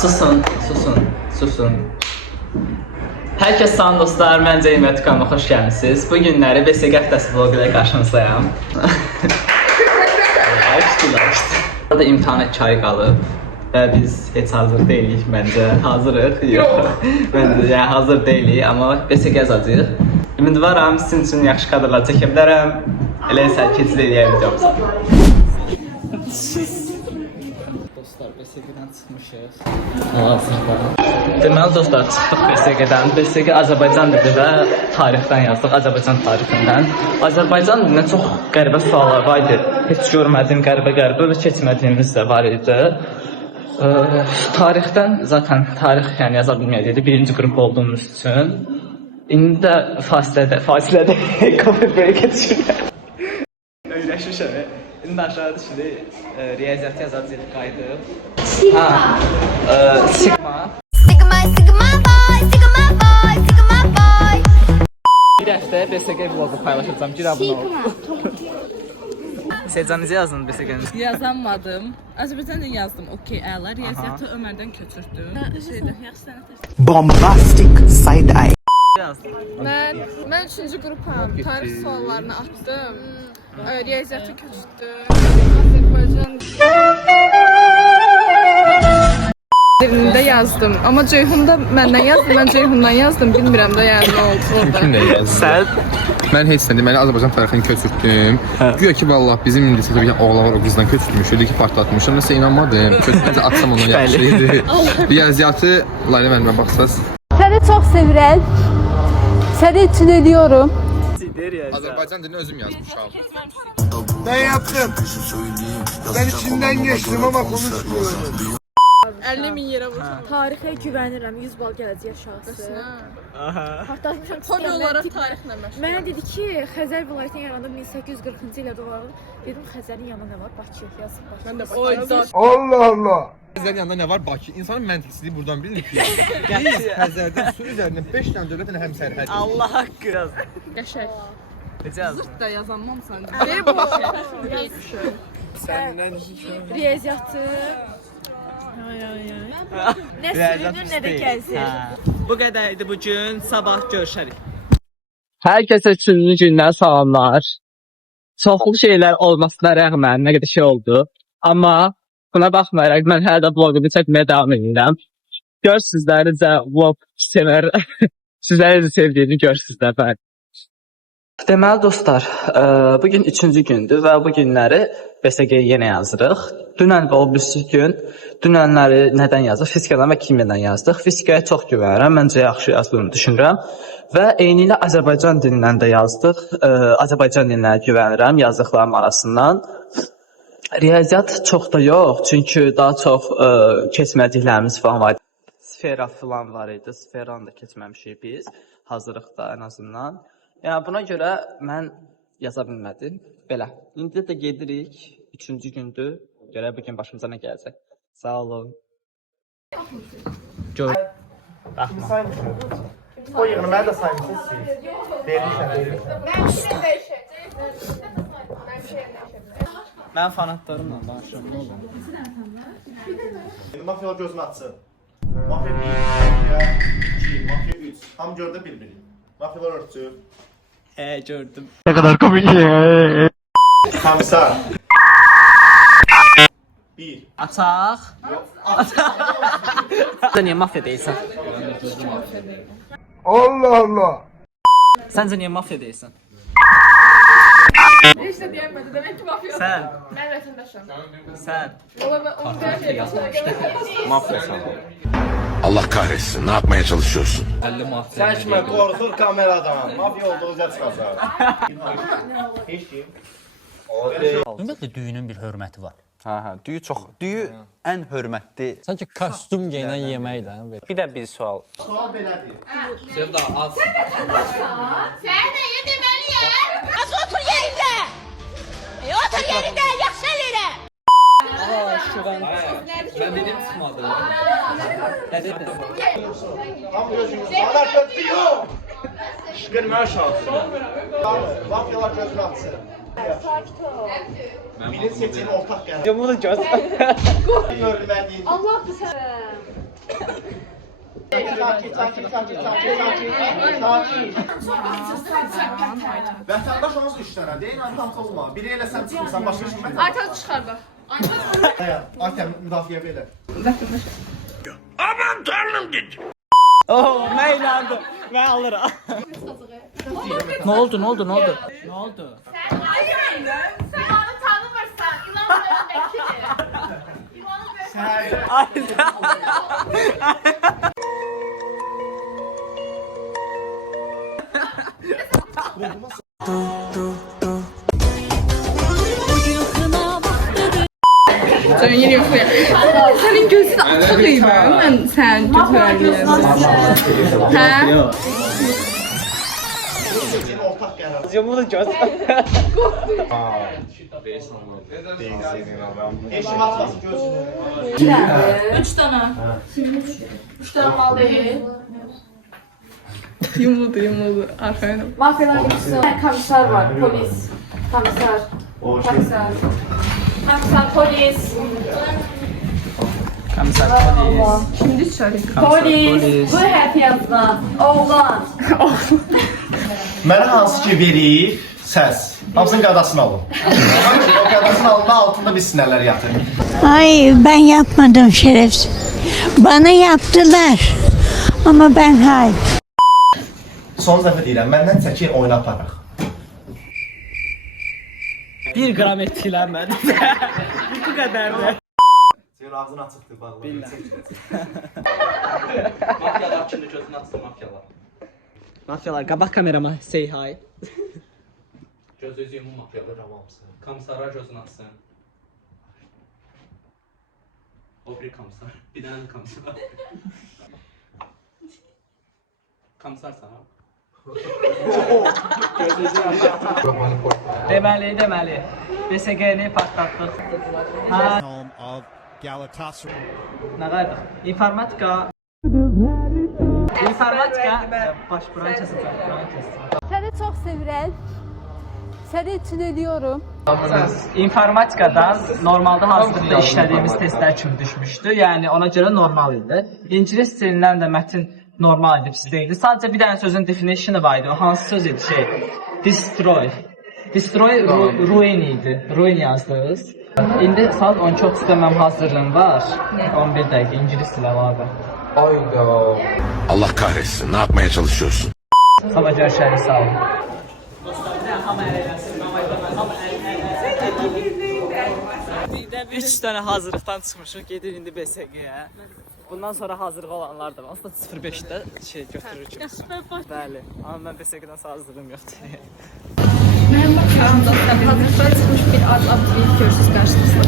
Susun, susun, susun. Herkes salam dostlar, mən Ceymet kanalıma xoş gəlmisiniz. Bu günləri BSG həftəsi vlogu ilə qarşınızdayım. Burada imtahana 2 ay qalıb və biz heç hazır deyilik məncə. Hazırıq, yox. Məncə yəni hazır deyilik, amma BSG yazacağıq. Ümidvaram sizin üçün yaxşı kadrlar çəkə bilərəm. Elə isə keçid eləyək videomuza. Dostlar, BSG-dən çıxmışıq. Deməli dostlar, çıxdıq BSG-dən. BSG Azərbaycan dili və tarixdən yazdıq, Azərbaycan tarixindən. Azərbaycan dilinə çox qəribə suallar var idi. Heç görmədiyim qəribə və keçmədiyimiz də var idi. Tarixdən, zaten tarix yəni yaza bilməyəcəkdi, birinci qrup olduğumuz üçün. İndi də fasilədə coffee break-ə düşürlər. Öyrəşmişəm. İndi aşağı düşürük, riyaziyyatı yazacaq qayıdıb. Sigma. Bir həftə BSG vlogu paylaşacağım, gir abunə ol. Secan necə yazdın BSG-ni? Yazamadım. Azərbaycan dilini yazdım, okey, əla. Riyaziyyatı Ömərdən köçürdüm. Yaxşı sənət. Bombastic side eye. Mən 3-cü qrupam. Tarix suallarını atdım. Riyaziyyatı köçürdüm. Azərbaycan dilində yazdım. Amma Ceyhunda məndən yazdım, mən Ceyhundan yazdım. Bilmirəm də yəni nə oldu orada. Kim nə yazdı? Sən? Mən heç nə deməli Azərbaycan tarixini köçürtdüm. Güya ki vallah bizim universitetdə bir oğlan var, o qızdan köçürtmüş, dedi ki partlatmışam. Nəsə inanmadım. Köçürməncə atsam ondan yaxşı idi. Riyaziyyatı Layla müəllimə baxsaz. Səni çox sevirəm. Səni üçün ediyorum. Azərbaycan dilini özüm yazmışam. Ben yaptım. Ben içinden geçtim ama konuşmuyorum. 50 min yerə vursun. Tarixə güvənirəm. 100 bal gələcək şahsı. Partlatmışam. Hobi olaraq tarixlə məşğul. Mənə dedi ki, Xəzər vilayətinin yarandığı 1840-cı ildə doğulub. Dedim Xəzərin yanında nə var? Bakı yazıb Bakı. Mən də Bakı. Allah Allah. Xəzərin yanında nə var? Bakı. İnsanın məntiqsizliyi buradan bilinir ki. Biz Xəzərdən su üzərindən 5 dənə dövlətlə həm sərhəd. Allah haqqı yaz. Qəşəng. Necə yazdın? Zırt da yazanmam səndə. Deyir bu. Senden Riyaziyyatı. Nə sürünür, nə də gəzir. Bu qədər idi bu gün. Sabah görüşərik. Hər kəsə üçüncü gündən salamlar. Çoxlu şeylər olmasına rəğmən nə qədər şey oldu. Amma buna baxmayaraq mən hələ də vlogumu çəkməyə davam edirəm. Gör sizləri də vlog sevər. Sizləri də sevdiyini görsünüzlər mən. Deməli dostlar, bugün 3-cü gündür və bu günləri BSG-yə yenə yazırıq. Dünən və o birisi gün dünənləri nədən yazdıq? Fizikadan və kimyadan yazdıq. Fizikaya çox güvənirəm, məncə yaxşı yazdığımı düşünürəm. Və eyni ilə Azərbaycan dilindən də yazdıq. Azərbaycan dilinə güvənirəm yazdıqlarım arasından. Riyaziyyat çox da yox, çünki daha çox keçmədiklərimiz falan var. Sfera falan var idi, sferanı da keçməmişik biz. Hazırlıqda ən azından. Yəni buna görə mən yaza bilmədim. Belə. İndi də gedirik. 3-cü gündür. Görək bugün başımıza nə gələcək. Sağ olun. Gör. Baxma. o yığını mən də saymışsınız siz. Verilmişəm. Mən fanatlarımla danışıram. Nə olur? Mafyalar gözünü açsın. Mafya 1, mafya 2, mafya 3. Tam gördü bir-birini. Mafyalar örtü. Gördüm. Kamsar. 1. Açaq. Sən niyə mafya deyilsən? Allah Allah. Səncə niyə mafya deyilsən? Heç də deyəmədi. Demək ki, mafya. Sən. Mən vətəndaşam. Sən. Ola onu deyəcəm. Mafyasan. Allah kahretsin. Ne yapmaya çalışıyorsun? 50 mafya. Sen kime korkur kameradan. Mafya olduğunuzda çıxacaq. Heç kim. Ümumiyyətlə düyünün bir hörməti var. Hə, düyü çox. Düyü ən hörmətli. Sanki kostyum geyinən yeməkdir. Bir də bir sual. Sual belədir. Sevda az. Sən nəyə deməliyəm? Az otur yerində! Otur yerində, yaxşı elə! Ben dedim çıxmadı. Nə dedin? Tam gözünüz. Ana kötü yok. Şıkırma aşağı. Mafyalar gözünü açsın. Sakit ol. Birin seçeni ortak gəlir. Bunu göz. Görülmədiyin. Allah bu sənin. Vətəndaş olmaz 3 dənə. Deyin, tam olma. Biri elə sən çıxırsan, başqa kim vətəndaş? Aytaç çıxar bax. Aytəm, müdafiə belə. Oh, mən inandım. Mən alıram. Ne oldu, ne oldu, ne oldu? Ne oldu? Sen onu tanımırsan, inanmıyorum bekliyorum. Sen yeni yoxlayın. Sənin gözün açıq idi. Mən sən götürərliyəm. Hə? Ortaq qərar. Bunu göz. Eşim atlas gözünü. 3 tane. 3 tane mal değil. Yumuldu. Arxaya. Mafyalar gitsin. Komiser var, polis. Komiser. Komiser. Komiser, polis. Komiser polis. Şimdi içəri. Polis. Bu hərf yazılan. Oğlan. Mənə hansı ki verir səs. Hamısının qadasını alın. O qadasını alın, altında bir sinələr yatır. Ay ben yapmadım şerefsiz. Bana yaptılar. Ama ben hayır. Son dəfə deyirəm, məndən çəkir oyna aparaq. 1 qram etkiləmədi. Bu qədərdir. Senin ağzın açıqdır, bağlı. Mafyalar kimdir gözünü açsın mafyalar. Mafyalar, qabaq kamerama say hi. Gözü yumum mafyalar. Komisara gözünü açsın. O bir komisar. Bir dənə komisar. Komisar sana. Deməli. BSG-ni partlatdıq. Ha, nə qayda? İnformatika baş branşası. Seni çok sevirəm. Seni için ölüyorum. İnformatikadan normalda hazırlıqda işlədiyimiz testlər kimi düşmüşdü. Yəni ona görə normal idi. İngilis dilindən də mətn normal idi, pis deyildi. Sadəcə bir dənə sözün definitionu var idi. O hansı söz idi? Destroy. Destroy ruin idi. Ruin yazdınız. İndi saat 12:30-da mənim hazırlığım var. 11 dəqiqə ingilis dilə var. Allah kahretsin. Ne yapmaya çalışıyorsun? Sabah görüşərik, sağ olun. 3 dənə hazırlıqdan çıxmışıq, gedir indi BSG-yə. Bundan sonra hazırlıq olanlar da var. Aslında 05-də götürürük. Bəli, amma mən BSG-dən sonra hazırlığım yoxdur. Mənim baxıramda hazırlıqdan çıxmış bir az aktivist görsüz qarşınızda.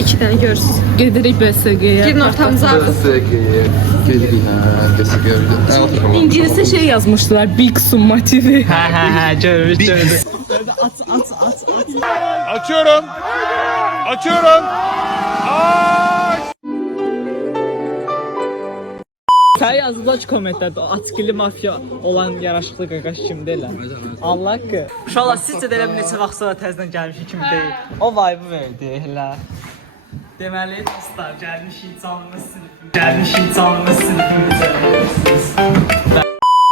2 dənə görsüz. Gedirik BSG-yə. Girin ortamıza. İngiliscə şey yazmışdılar, Big Summative. Hə, görürük. Açıyorum. Sən yazıblar ki, kommentlərdə o atkili mafya olan yaraşıqlı qaqaş kimdir elə? Allah haqqı. Uşaqlar, sizcə də elə bir neçə vaxt sonra təzdən gəlmişik kimi deyil. O vibe verdi elə. Deməli, dostlar, gəlmişik canlı sinifimizə.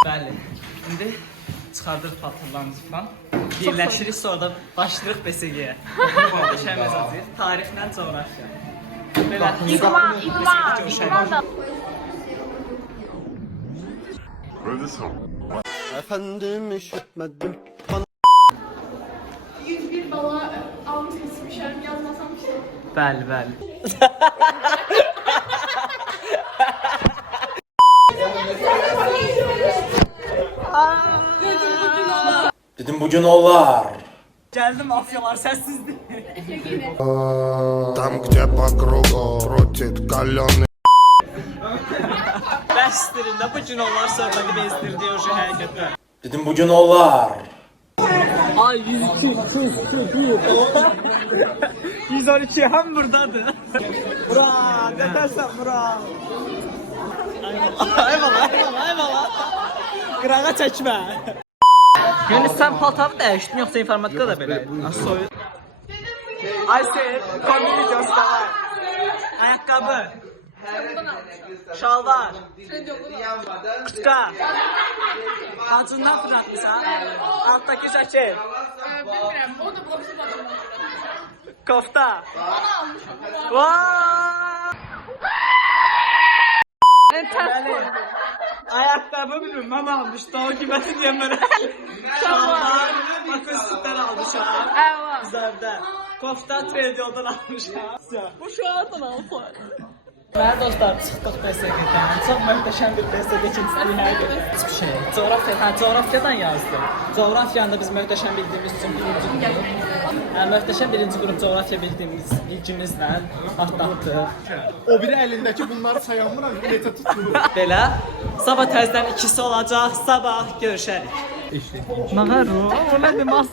Bəli. İndi çıxardırıq patronlarımızı falan. Birləşirik, sonra da başlayırıq BSG-yə. Şəhər məzatıyıq. Tarixlə coğrafiya. Belə. İdman. Efendim işitmedim. 101 bala almış kesmişəm, yazmasam işte. Bəli. Dedim bugün olar. Gəldim mafyalar səssizdir. Tam где по кругу крутит каленый. Bəsdirində bu gün onlar söhbəti bezdirdi o şey həqiqətən. Dedim bugün olar. Ay 112 həm buradadır. Bura, nətərsən bura. Eyvallah. Qırağa çəkmə. Yəni sən paltarı dəyişdin yoxsa informatikada da belə? Soyun. Ay sen, komik videosu da var. Ayaqqabı. Şalvar. Kutka. Acından fırlatmışsan. Alttaki ceket. Bilmirəm, o da boşu başına. Kofta. Ayakkabı bilmiyorum ama almıştı o gibi diyeyim ben. Şalvar. Bakın sütler almışam. Güzelden. Kofta Trendyol'dan almışam. Bu şu andan alfa. Mənim dostlar, çıxdıq BSG-dən. Çox möhtəşəm bir BSG keçdik hər gün. Hiçbir şey. Coğrafyadan yazdım. Coğrafyanı da biz möhtəşəm bildiyimiz üçün birinci qrup. Möhtəşəm birinci qrup coğrafya bildiyimiz bilgimizlə atlatdıq. O biri əlindəki bunları sayanmıram, necə tutulur. Belə. Sabah təzədən ikisi olacaq. Sabah görüşərik. Mağaro. O nədir mas?